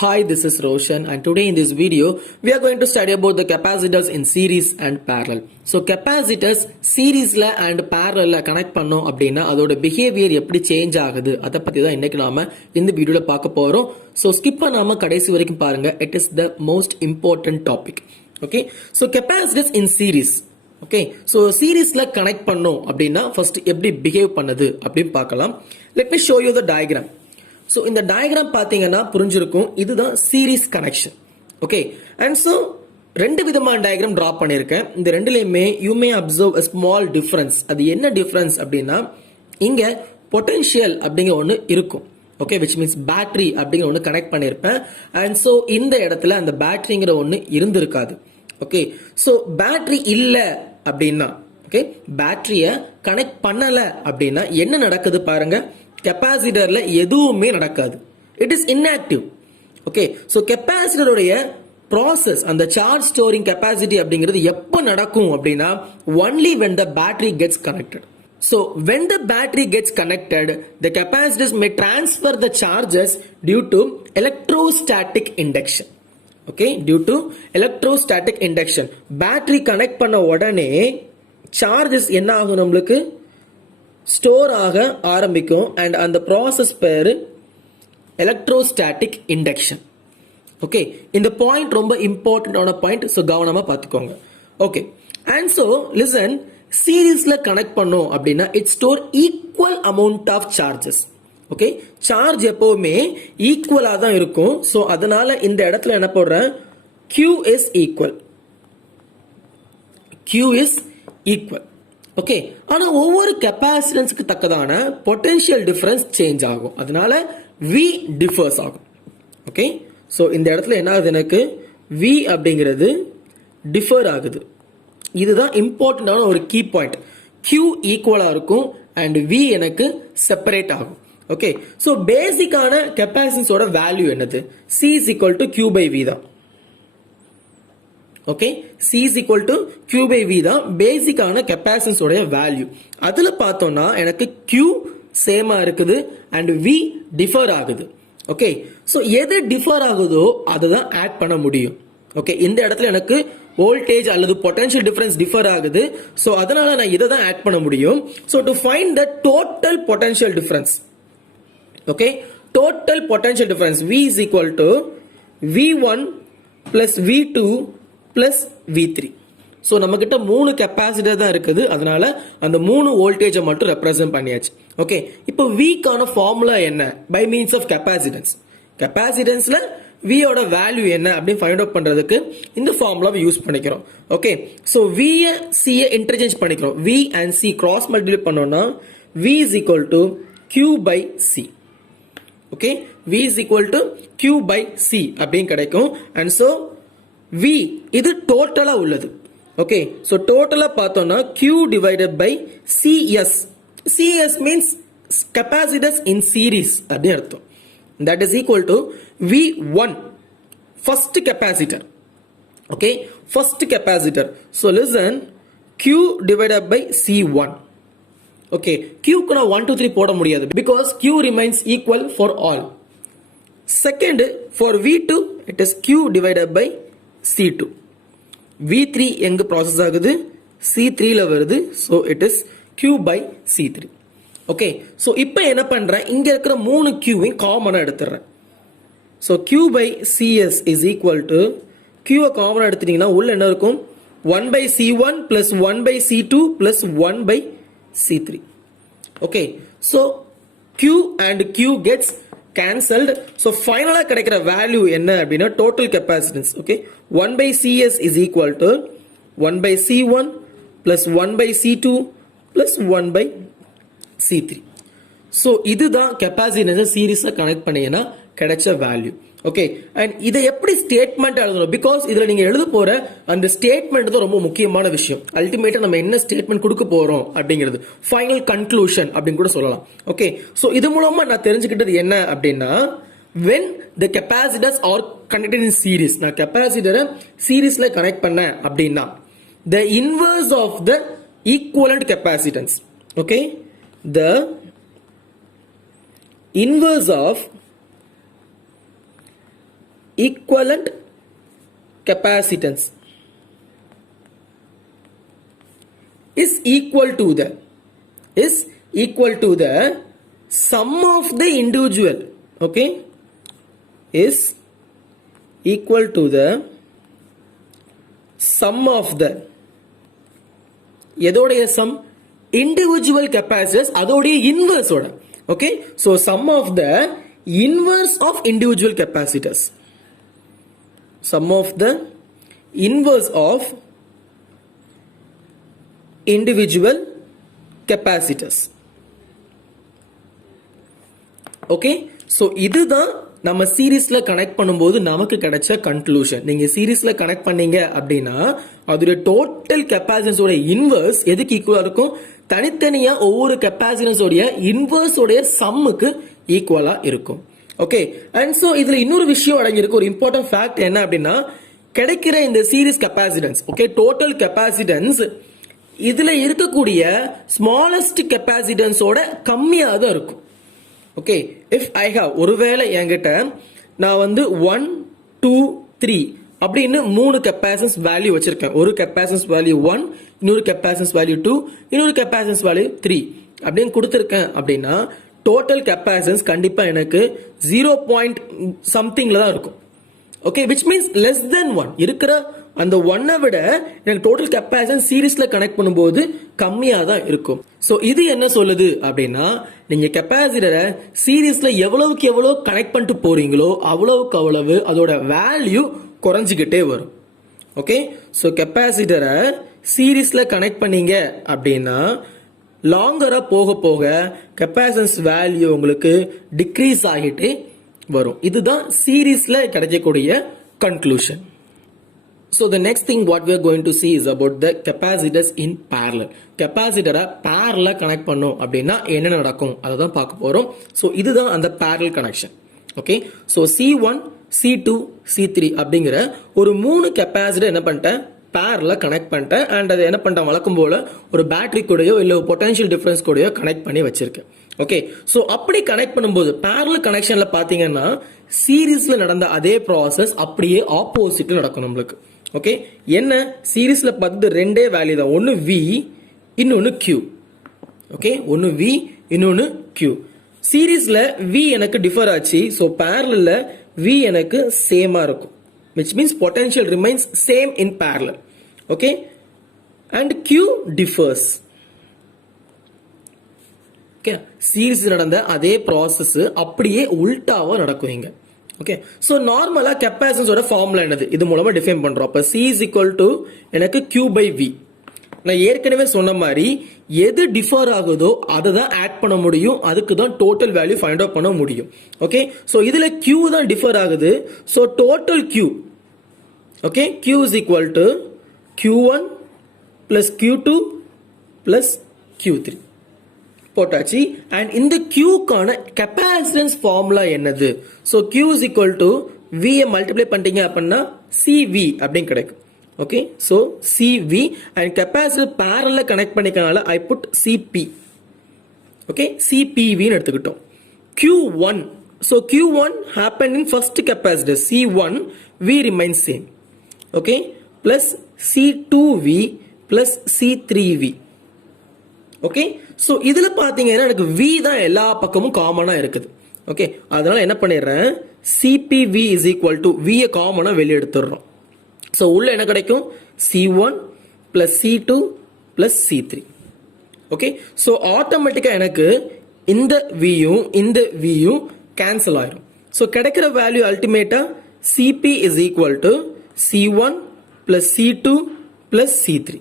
Hi, this is Roshan and today in this video we are going to study about the capacitors in series and parallel. So capacitors series la and parallel la connect பண்ணோம் அப்படினா அதோட behavior எப்படி change ஆகுது அத பத்தி தான் இன்னைக்கு நாம இந்த வீடியோல பார்க்க போறோம். So skip பண்ணாம கடைசி வரைக்கும் பாருங்க. It is the most important topic. Okay, so capacitors in series. Okay, so series la connect பண்ணோம் அப்படினா first எப்படி behave பண்ணுது அப்படினு பார்க்கலாம். Let me show you the diagram. So in the diagram பாத்தீங்கன்னா புரிஞ்சிருக்கும் இதுதான் series connection. Okay, and so ரெண்டு விதமான diagram draw பண்ணிருக்கேன். இந்த ரெண்டுலயுமே you may observe a small difference. அது என்ன difference அப்படின்னா இங்க potential அப்படிங்கிற ஒன்று இருக்கும். Okay, which means battery அப்படிங்கிற ஒன்று கனெக்ட் பண்ணியிருப்பேன். And so இந்த இடத்துல அந்த பேட்டரிங்கிற ஒன்று இருந்திருக்காது. Okay, so பேட்டரி இல்லை அப்படின்னா okay, பேட்டரியை கனெக்ட் பண்ணல அப்படின்னா என்ன நடக்குது பாருங்க. கெபாசிட்டர்ல எதுவுமே நடக்காது. It is inactive. Okay, so capacitor உடைய process அந்த சார்ஜ் ஸ்டோரிங் கெபாசிட்டி அப்படிங்கிறது எப்ப நடக்கும் அப்படின்னா only when the battery gets connected. So when the battery gets connected, the capacitors may transfer the charges due to electrostatic induction. Okay, due to electrostatic induction. Battery connect பண்ண உடனே charges என்ன ஆகும் நம்மளுக்கு store ஆக ஆரம்பிக்கும் and அந்த process பேரு electrostatic induction. Okay, இந்த பாயிண்ட் ரொம்ப இம்பார்ட்டன்டான பாயிண்ட். ஸோ கவனமா பார்த்துக்கோங்க. ஓகே, அண்ட் ஸோ லிசன், சீரீஸ்ல கனெக்ட் பண்ணோம் அப்படின்னா it store equal amount of charges. Okay, charge எப்பவுமே ஈக்குவலா தான் இருக்கும். ஸோ அதனால இந்த இடத்துல என்ன போடுறேன், Q is equal. Q is equal. Okay, ஆனா ஒவ்வொரு கெபாசிட்டன்ஸ்க்கு தக்கதான பொட்டன்ஷியல் டிஃபரன்ஸ் சேஞ்ச் ஆகும். அதனால V டிஃபர்ஸ் ஆகும். ஓகே, சோ இந்த இடத்துல என்ன ஆகுது, எனக்கு V அப்படிங்கிறது டிஃபர் ஆகுது. இதுதான் இம்பார்ட்டன்டான ஒரு கீ பாயிண்ட். Q ஈக்குவலா இருக்கும் அண்ட் V எனக்கு செப்பரேட் ஆகும். ஓகே, சோ பேசிக்கான கெபாசிட்டன்ஸோட வேல்யூ என்னது, C is equal to Q by V தான். Okay, C is equal to Q by V தான் பேசிக்கான கெபாசிட்டன்ஸ் உடைய வேல்யூ. அதுல பார்த்தோம்னா எனக்கு Q சேமா இருக்குது அண்ட் V டிஃபர் ஆகுது. ஓகே, சோ எது டிஃபர் ஆகுதோ அதை தான் ஆட் பண்ண முடியும். ஓகே, இந்த இடத்துல எனக்கு வோல்டேஜ் அல்லது பொட்டன்ஷியல் டிஃபரன்ஸ் டிஃபர் ஆகுது. சோ அதனால நான் இதை தான் ஆட் பண்ண முடியும். So to find the total potential difference, okay, total potential difference V is equal to V1 plus V2 plus V3. So நம்ம கிட்ட 3 கெப்பாசிட்டர் தான் இருக்குது. அதனால அந்த 3 வோல்டேஜை மட்டும் ரெப்ரசென்ட் பண்ணியாச்சு. ஓகே, இப்போ Vக்கான ஃபார்முலா என்ன, பை மீன்ஸ் ஆஃப் கெப்பாசிட்டன்ஸ். கெப்பாசிட்டன்ஸ்ல V ஓட வேல்யூ என்ன அப்படின்னு ஃபைண்ட் அவுட் பண்றதுக்கு இந்த ஃபார்முலாவை யூஸ் பண்ணிக்கிறோம். Okay, so V C interchange பண்ணிக்கிறோம். V and C cross multiply பண்ணோம்னா V is equal to Q by C. Okay, V is equal to Q by C அப்படின்னு கிடைக்கும். அண்ட் ஸோ V இது டோட்டலா உள்ளது. ஓகே, சோ டோட்டலா பார்த்தோம்னா Q divided by CS. CS means capacitors in series அப்படி அர்த்தம். That is equal to V1 first capacitor. Okay, first capacitor. So listen, Q divided by C1. Okay, Q க்கு நான் 1 2 3 போட முடியாது because Q remains equal for all. Second, for V2 it is Q divided by C2. V3 எங்க process ஆகுது, C3 ல வருது. so it is Q by C3. Okay, so இப்போ என்ன பண்றேன், இங்க இருக்கிற 3 Q காமனா எடுத்துறேன். so Q by CS is equal to Q காமனா எடுத்துட்டீங்கன்னா உள்ள என்ன இருக்கும், 1 by C1 plus 1 by C2 plus 1 by C3. Okay, so Q and Q gets cancelled. So finally கிடைக்கிற வேல்யூ என்ன அப்படின்னா total capacitance. Okay, 1 by CS is equal to 1 by C1 plus 1 by C2 plus 1 by C3. So இதுதான் capacitance சீரிஸ்ல connect பண்ணீங்கன்னா கிடைச்ச value. Okay, and இதை எப்படி statement எழுதணும், because இதுல நீங்க எழுத போற அந்த ஸ்டேட்மெண்ட் தான் ரொம்ப முக்கியமான விஷயம். அல்டிமேட்டா நம்ம என்ன ஸ்டேட்மெண்ட் கொடுக்க போறோம் அப்படிங்கிறது ஃபைனல் கன்க்ளூஷன் அப்படின்னு கூட சொல்லலாம். ஓகே, சோ இது மூலமா நான் தெரிஞ்சுக்கிட்டது என்ன அப்படின்னா, when the capacitors are connected in series, நான் கெபாசிட்டரை சீரிஸ்ல கனெக்ட் பண்ணேன் அப்படின்னா the inverse of the equivalent capacitance. Okay, the inverse of equivalent capacitance is equal to the sum of the individual, okay, is equal to the sum of the எதோடைய sum individual capacitors அதோடைய inverse ஓட, okay, so sum of the inverse of individual capacitors, sum of the inverse of individual capacitors, okay. so இதுதான் நம்ம சீரிஸ்ல connect பண்ணும்போது நமக்கு கிடைச்ச conclusion. நீங்க சீரிஸ்ல connect பண்ணீங்க அப்படின்னா அதோட டோட்டல் கெப்பாசிட்டன்ஸ் உடைய இன்வர்ஸ் எதுக்கு ஈக்குவலா இருக்கும்? தனித்தனியா ஒவ்வொரு கெப்பாசிட்டன்ஸ் உடைய இன்வர்ஸ் உடைய சம்முக்கு ஈக்குவலா இருக்கும். ஓகே, அண்ட் சோ இதுல இன்னொரு விஷயம் அடங்கியிருக்கு, ஒரு இம்பார்ட்டன்ட் ஃபேக்ட் என்ன அப்படின்னா, கிடைக்கிற இந்த series capacitance, okay, total capacitance இதுல இருக்கக்கூடிய ஸ்மாலஸ்ட் கெப்பாசிட்டன்ஸோட கம்மியா தான் இருக்கும். ஓகே, இஃப் ஐ ஹாவ், ஒருவேளை என்கிட்ட நான் வந்து 1 2 3 அப்படின்னு 3 கெப்பாசிட்டன்ஸ் வேல்யூ வச்சிருக்கேன். ஒரு கெப்பாசிட்டன்ஸ் வேல்யூ 1, இன்னொரு கெப்பாசிட்டன்ஸ் வேல்யூ 2, இன்னொரு கெப்பாசிட்டன்ஸ் வேல்யூ 3 அப்படின்னு கொடுத்துருக்கேன் அப்படின்னா டோட்டல் கெப்பாசிட்டன்ஸ் கண்டிப்பா எனக்கு 0 somethingல தான் இருக்கும். Okay, which means less than 1 இருக்கிற அந்த 1 விட எனக்கு டோட்டல் கெப்பாசிட்டன்ஸ் சீரிஸ்ல கனெக்ட் பண்ணும்போது கம்மியா தான் இருக்கும். சோ இது என்ன சொல்லுது அப்படின்னா, நீங்க கெப்பாசிட்டரை சீரிஸ்ல எவ்வளவுக்கு எவ்வளவு கனெக்ட் பண்ணிட்டு போறீங்களோ அவ்வளவுக்கு அவ்வளவு அதோட வேல்யூ குறைஞ்சிக்கிட்டே வரும். ஓகே, சோ கெப்பாசிட்டரை சீரிஸ்ல கனெக்ட் பண்ணீங்க அப்படின்னா லாங்கரா போக போக கெப்பாசிட்டன்ஸ் வேல்யூ உங்களுக்கு டிக்ரீஸ் ஆகிட்டே வரும். இதுதான் சீரிஸ்ல கிடைக்கக்கூடிய conclusion. So the next thing what we are going to see is about the capacitors in parallel. கெப்பாசிட்டரை parallel connect பண்ணோம் அப்படின்னா என்ன நடக்கும் அதை தான் பார்க்க போறோம். ஸோ இதுதான் அந்த parallel connection. Okay, so C1 C2 C3 அப்படிங்கிற ஒரு 3 கெப்பாசிட்டர் என்ன பண்ணிட்டேன், parallel கனெக்ட் பண்ணிட்டேன். அண்ட் அதை என்ன பண்ணிட்டேன், வழக்கம் போல ஒரு பேட்டரி கூடயோ இல்லை பொட்டன்ஷியல் டிஃபரன்ஸ் கூடயோ கனெக்ட் பண்ணி வச்சிருக்கேன். ஓகே, ஸோ அப்படி கனெக்ட் பண்ணும்போது parallel கனெக்ஷன்ல பாத்தீங்கன்னா சீரீஸ்ல நடந்த அதே ப்ராசஸ் அப்படியே ஆப்போசிட்ல நடக்கும் நம்மளுக்கு. ஓகே, என்ன சீரீஸ்ல பார்த்து ரெண்டே வேல்யூ தான், ஒன்னு V இன்னொன்னு Q. ஓகே, ஒன்னு V இன்னொன்னு Q. சீரீஸ்ல V எனக்கு டிஃபர் ஆச்சு, ஸோ பேரலல்ல V எனக்கு சேமா இருக்கும், which means potential remains same in parallel. Okay, and Q differs. Okay, series நடந்த அதே ப்ராசஸ் அப்படியே உல்டாவா நடக்கும் இங்க. ஓகே, சோ நார்மலா கெப்பாசிட்டன்ஸோட ஃபார்முலா என்னது, இது மூலமா டிஃபைன் பண்றோம். அப்ப C is equal to எனக்கு Q by V. நான் ஏற்கனவே சொன்ன மாதிரி எது டிஃபர் ஆகுதோ அதை தான் ஆட் பண்ண முடியும், அதுக்கு தான் டோட்டல் வேல்யூ ஃபைண்ட் அவுட் பண்ண முடியும். ஓகே, சோ இதுல Q தான் டிஃபர் ஆகுது, so total Q, okay, Q is equal to Q1 plus Q2 plus Q3 போட்டாச்சு. அண்ட் இந்த Qக்கான கெப்பாசிட்டன்ஸ் ஃபார்முலா என்னது, so Q is equal to V multiply பண்ணிட்டீங்க அப்படின்னா CV அப்படின்னு கிடைக்கும். Okay, so CV and capacitor பேரலல்ல கனெக்ட் பண்ணிக்கனால I put CP. Okay, CPV ன்னு எடுத்துக்கிட்டோம். Q1, so Q1 happened in first capacitor C1, V remains same. Okay, plus C2V plus C3V. Okay, so இதுல பாத்தீங்கன்னா எனக்கு V தான் எல்லா பக்கமும் காமனா இருக்குது. ஓகே, அதனால என்ன பண்ணிடுறேன், CPV is equal to V காமனா வெளிய எடுத்துறோம். சோ உள்ள என்ன கிடைக்கும், C1 plus C2 plus C3. Okay, so ஆட்டோமேட்டிக்கா எனக்கு இந்த Vயும் இந்த Vயும் கேன்சல் ஆயிடும். சோ கிடைக்கிற வேல்யூ அல்டிமேட்டா CP is equal to C1 plus C2 plus C3.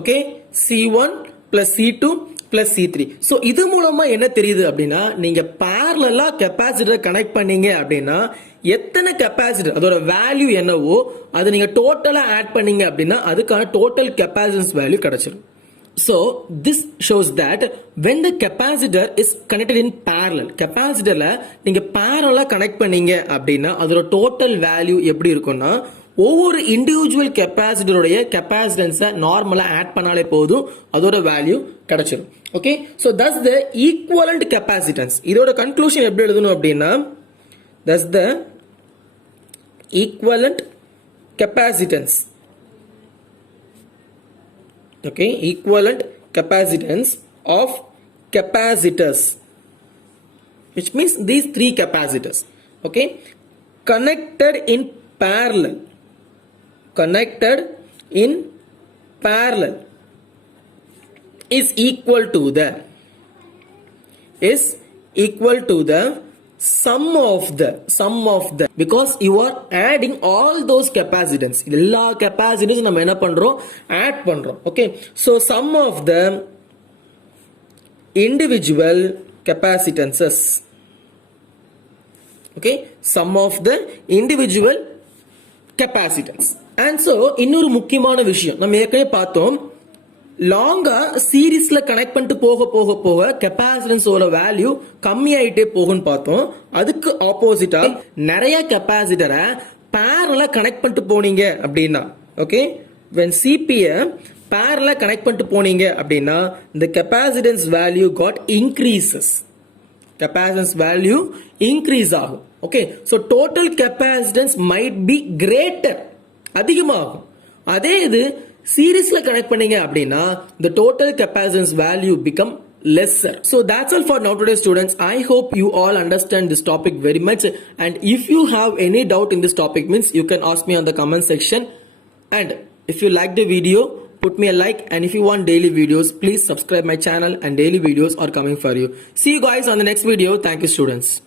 Okay, C1 plus C2 plus C3. So இது மூலமா என்ன தெரியுது அப்படின்னா, நீங்க parallel-ஆ கெபாசிட்டர் கனெக்ட் பண்ணீங்க அப்படின்னா எத்தனை கெபாசிட்டர் அதோட வேல்யூ என்னவோ அதை நீங்க டோட்டலா ஆட் பண்ணீங்க அப்படின்னா அதுக்கான டோட்டல் கெபாசிட்டன்ஸ் வேல்யூ கிடைச்சிடும். So this shows that when the capacitor is connected in parallel, கெபாசிட்டர்ல நீங்க parallel-ஆ கனெக்ட் பண்ணீங்க அப்படின்னா அதோட டோட்டல் வேல்யூ எப்படி இருக்கும்னா, ஒவ்வொரு இண்டிவிஜுவல் கெபாசிட்டருடைய கெபாசிட்டன்ஸை நார்மலா ஆட் பண்ணாலே போதும், அதோட வேல்யூ கிடைச்சிடும். Okay, so thus the equivalent capacitance. இதோட கன்க்ளூஷன் எப்படி எழுதணும் அப்படின்னா, thus the equivalent capacitance. Okay, equivalent capacitance of capacitors, which means these three capacitors, okay, connected in parallel, connected in parallel is equal to the sum of the because you are adding all those capacitance, எல்லா capacitance நம்ம என்ன பண்றோம், add பண்றோம். Okay, so sum of the individual capacitances, okay, sum of the individual capacitance. And so இன்னொரு முக்கியமான விஷயம் நம்ம ஏற்கனவே பார்த்தோம், லாங்கா சீரிஸ்ல கனெக்ட் பண்ணிட்டு போக கெபாசிட்டன்ஸ் ஓட வேல்யூ கம்மி ஆயிட்டே போகும்னு பார்த்தோம். அதுக்கு ஆப்போசிட்டா நிறைய கெபாசிட்டரை பேரலா கனெக்ட் பண்ணிட்டு போனீங்க அப்படின்னா, ஓகே, when CP-ய பேரலா கனெக்ட் பண்ணிட்டு போனீங்க அப்படின்னா the capacitance value got increases, capacitance value increase ஆகும். Okay, so total capacitance might be greater, அதிகமாகும். அதே இது சீரிஸ்ல கனெக்ட் பண்ணீங்க அப்படின்னா the total capacitance value become lesser. So that's all for now today students. I hope you all understand this topic very much, and if you have any doubt in this topic means you can ask me on the comment section, and if you like the video put me a like, and if you want daily videos please subscribe my channel and daily videos are coming for you. See you guys on the next video. Thank you students.